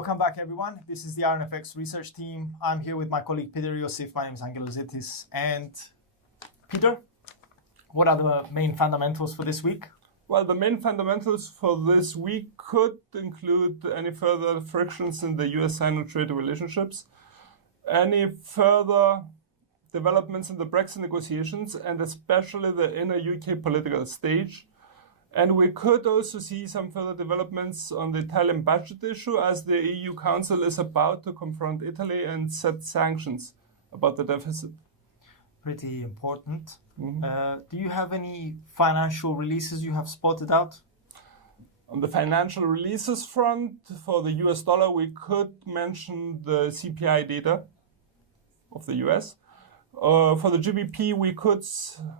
Welcome back, everyone. This is the IronFX research team. I'm here with my colleague Peter Iosif. My name is Angelos Zitis. And Peter, what are the main fundamentals for this week? Well, the main fundamentals for this week could include any further frictions in the US-China trade relationships, any further developments in the Brexit negotiations, and especially the inner UK political stage. And we could also see some further developments on the Italian budget issue, as the EU Council is about to confront Italy and set sanctions about the deficit. Pretty important. Do you have any financial releases you have spotted out? On the financial releases front, for the US dollar, we could mention the CPI data of the US. For the GBP, we could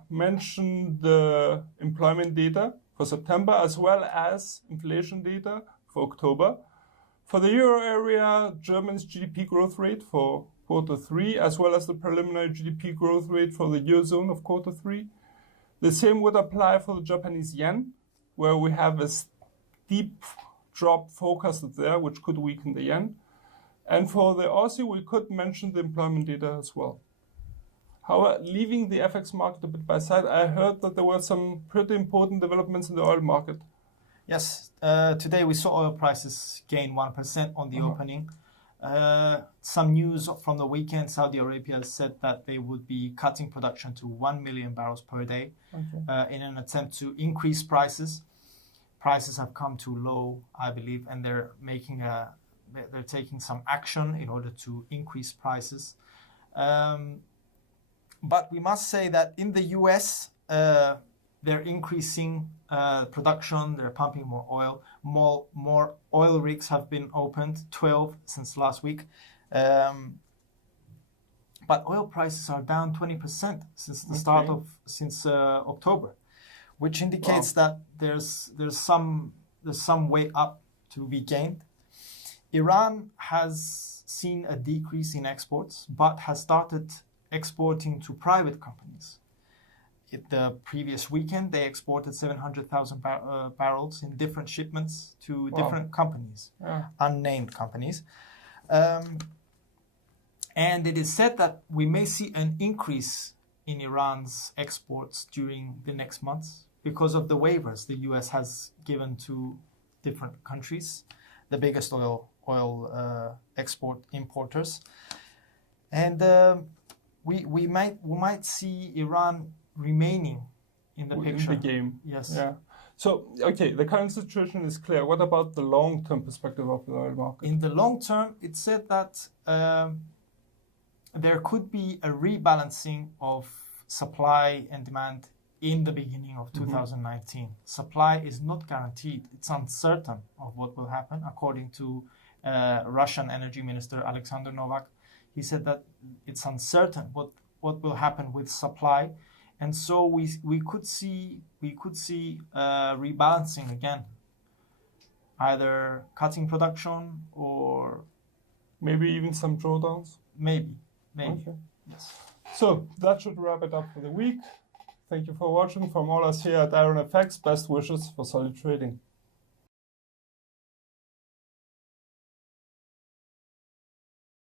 mention the employment data for September, as well as inflation data for October. For the euro area, Germany's GDP growth rate for Q3, as well as the preliminary GDP growth rate for the Eurozone of Q3. The same would apply for the Japanese yen, where we have a steep drop forecasted there, which could weaken the yen. And for the Aussie, we could mention the employment data as well. However, leaving the FX market a bit by side, I heard that there were some pretty important developments in the oil market. Yes, today we saw oil prices gain 1% on the opening. Some news from the weekend, Saudi Arabia said that they would be cutting production to 1 million barrels per day in an attempt to increase prices. Prices have come too low, I believe, and they're taking some action in order to increase prices. But we must say that in the US, they're increasing production, they're pumping more oil. More oil rigs have been opened, 12 since last week. But oil prices are down 20% since the start of October, which indicates that there's some way up to be gained. Iran has seen a decrease in exports, but has started exporting to private companies. The previous weekend, they exported 700,000 barrels in different shipments to different companies, unnamed companies. And it is said that we may see an increase in Iran's exports during the next months because of the waivers the US has given to different countries, the biggest oil importers. And we might see Iran remaining in the picture. In the game. Yes. Yeah. So, okay, the current situation is clear. What about the long-term perspective of the oil market? In the long term, it said that there could be a rebalancing of supply and demand in the beginning of 2019. Supply is not guaranteed. It's uncertain of what will happen, according to Russian Energy Minister Alexander Novak. He said that it's uncertain what will happen with supply, and so we could see rebalancing again, either cutting production or maybe even some drawdowns. Maybe. Okay. Yes. So that should wrap it up for the week. Thank you for watching. From all us here at IronFX, best wishes for solid trading.